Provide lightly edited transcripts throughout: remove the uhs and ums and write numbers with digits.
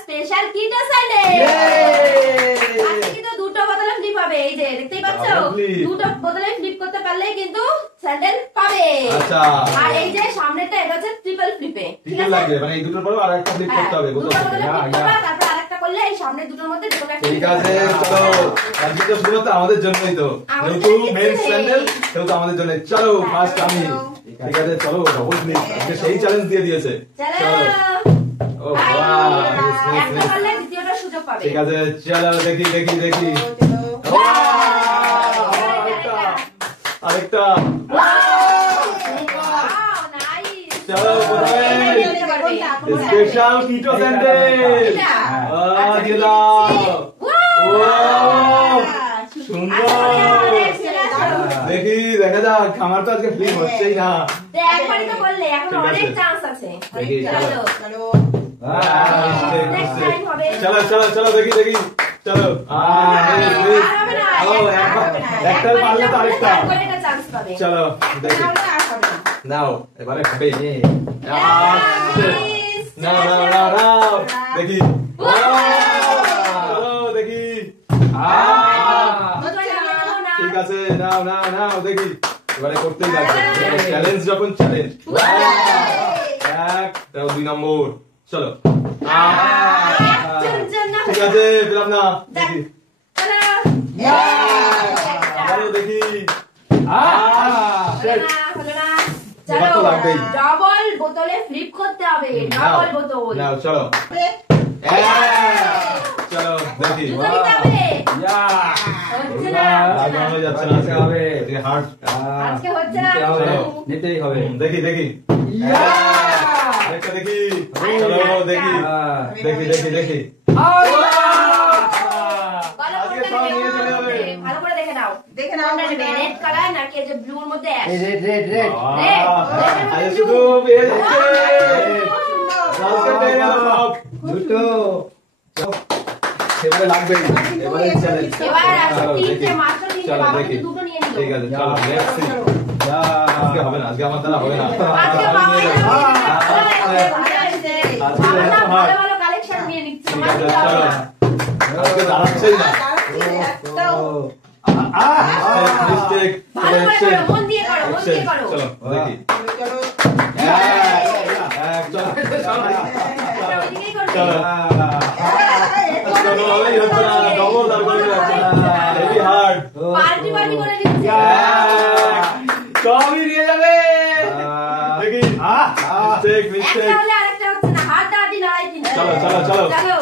Special কিটো sandal. আজকে কিন্তু দুটো বোতলে ফ্লিপ হবে, এই যে দেখতেই পাচ্ছো, দুটো বোতলে ফ্লিপ করতে পারলেই কিন্তু স্যান্ডেল পাবে। আচ্ছা, আর এই যে সামনেটা এটা হচ্ছে ট্রিপল ফ্লিপে, ঠিক আছে? লাগবে মানে এই দুটোর পরেও আরেকটা ফ্লিপ করতে হবে, দুটো বোতলে ফ্লিপ করবে, তারপর আরেকটা করলে এই সামনে দুটোর মধ্যে যেকোনো একটা। ঠিক আছে, চলো আজকে তো শুরুতে আমাদের জন্যই তো, যেহেতু মেন স্যান্ডেল সেহেতু আমাদের জন্য। চলো ফার্স্ট আমি, ঠিক আছে চলো ডবল ফ্লিপ, আজকে সেই চ্যালেঞ্জ দিয়ে দিয়েছে। চলো ও বাহ, একটা করলে দ্বিতীয়টা সুযোগ পাবে। ঠিক আছে চলো দেখি দেখি দেখি। আরেকটা চলো স্পেশাল কিটো স্যান্ডেল দিয়ে দাও। সুন্দর, দেখি দেখা যাক, আমার তো আজকে ফ্লিপ হচ্ছেই না। একবারই তো বললে, এখন অনেক চান্স আছে। চলো চলো চলো চলো দেখি দেখি চলো। একটা পারলে তো আরেকটা। চলো দেখি, নাও এবারে খাবে। নাও নাও নাও নাও দেখি, চলো দেখি। ঠিক আছে নাও নাও নাও দেখি, এবারে করতেই লাগবে, চ্যালেঞ্জ যখন চ্যালেঞ্জ। এক দাও 2 নম্বর, চলো। ঠিক আছে পেলাম না, দেখি চলো দেখি। ডবল বোতলে ফ্লিপ করতে হবে, ডবল বোতল। নাও চলো চলো দেখি। আজকে হচ্ছে না, নিতেই হবে। দেখি দেখি দেখি দেখি, চলো দেখি দেখি দেখি দেখি। ভালো করে দেখে নাও, দেখে নাও রেড কালার নাকি এই যে ব্লুর মধ্যে অ্যাশ। রেড রেড রেড আরে শুধু বের হচ্ছে, লাস্টে পেয়ে গেল সব দুটো। এবারে লাগবে, এবারে চ্যালেঞ্জ। এবার আছে তিনটে, মাত্র তিনটে, বাবা কিন্তু দুটো নিয়ে নিল। ঠিক আছে চলো লেটস সি। আজকে হবে না, আজকে আমার দ্বারা হবে না। আজকে ভালো ভালো কালেকশন নিয়ে নিচ্ছে। চলো আজকে দাঁড়াচ্ছেই না। মিস্টেক, মন দিয়ে করো, মন দিয়ে করো। চলো দেখি। চলো চলো এই হচ্ছে না, ডবল তারপরে হেভি হার্ড পার্টি পার্টি করে দিচ্ছে। সবই নিয়ে যাবে দেখি। মিস্টেক মিস্টেক, একটা হলে আরেকটা হচ্ছে না, হাত দাঁড়ি লড়াই কিন্তু। চলো চলো চলো চলো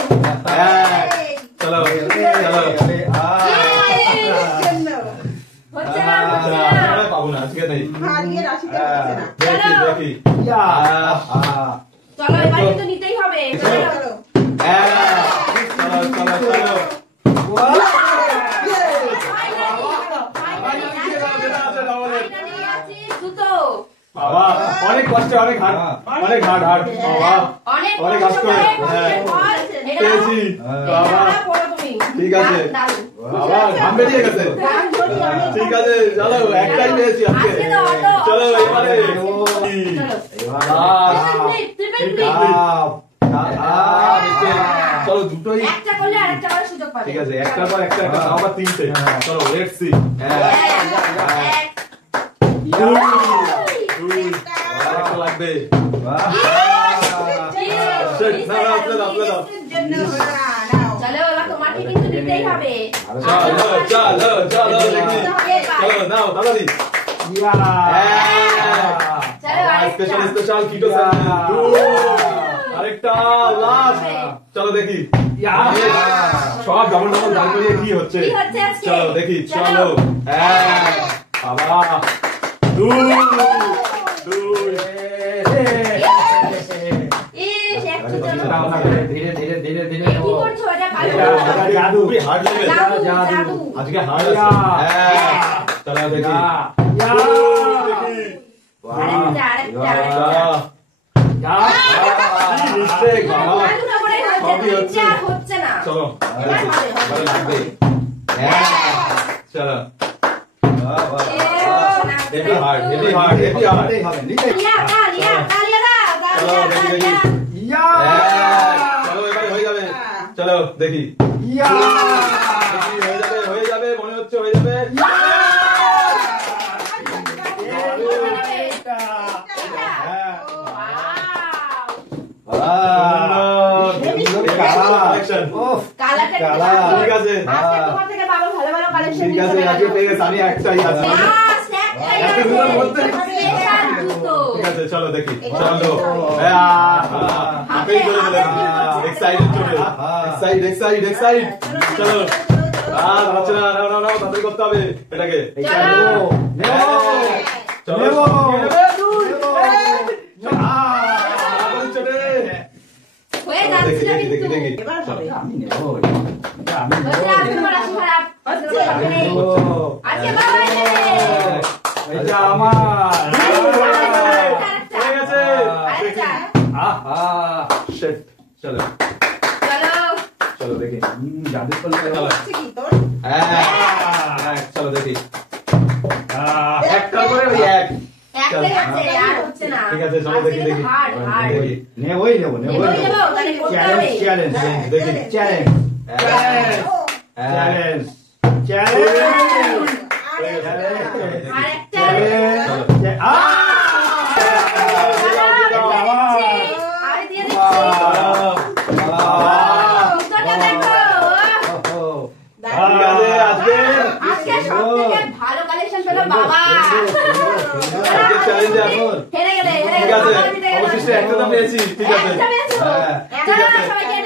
চলো চলো হচ্ছে না, হচ্ছে না। পাবো না আজকে নেই। দেখি দেখি চলো এবার কিন্তু নিতেই হবে। চলো চলো চলো চলো। বাবা অনেক কষ্ট, অনেক হার্ড, অনেক হার্ড হার্ড বাবা, অনেক কষ্ট করে পেয়েছি বাবা। ঠিক আছে বাবা, ঘাম বেরিয়ে গেছে। ঠিক আছে চলো একটাই পেয়েছি আজকে। চলো এবারে চলো দুটোই একটা করলে আরেকটা করার সুযোগ পাবে। ঠিক আছে, একটার পর একটা একটা আবার তিনটে। চলো লেটস সি। লাগবে চলো এবার তোমাকে কিন্তু নিতেই হবে। চলো চলো চলো দেখি, চলো নাও তাড়াতাড়ি। স্পেশাল স্পেশাল কিটো স্যান্ডেল, আরেকটা লাস্ট। চলো দেখি সব ডবল ডবল ডাল করে কি হচ্ছে। চলো দেখি, চলো বাবা 2 ধীরে ধীরে ধীরে ধীরে। কি করছো এটা? জাদু হার্ড লেভেল, জাদু আজকে হার্ড আছে। চলো দেখি দেখি। মিস্টেক বাবা, সবই হচ্ছে। চলো ভালো লাগবে। চলো heavy hard heavy hard heavy hard. চলো দেখি দেখি। চলো এবারে হয়ে যাবে। দেখি ইয়া হয়ে যাবে মনে হচ্ছে হয়ে যাবে। ঠিক আছে ঠিক আছে আজকে পেয়ে গেছে আমি একটাই আছে। ঠিক আছে চলো দেখি চলো এক্সাইটেড চলো তাড়াতাড়ি করতে হবে এটাকে চলো দেখি আমি নেব আমি এটা আমার হয়ে গেছে। আহা শিট চলো চলো দেখি জাদু করলে চলো চলো দেখি একটা করে ওই এক ঠিক আছে চলো দেখি দেখি নেবই নেব চ্যালেঞ্জ চ্যালেঞ্জ দেখি চ্যালেঞ্জ চ্যালেঞ্জ ভালো কালেকশন পেলো বাবা। হেরে গেলে অবশেষে একটা পেয়েছি ঠিক আছে। সবাইকে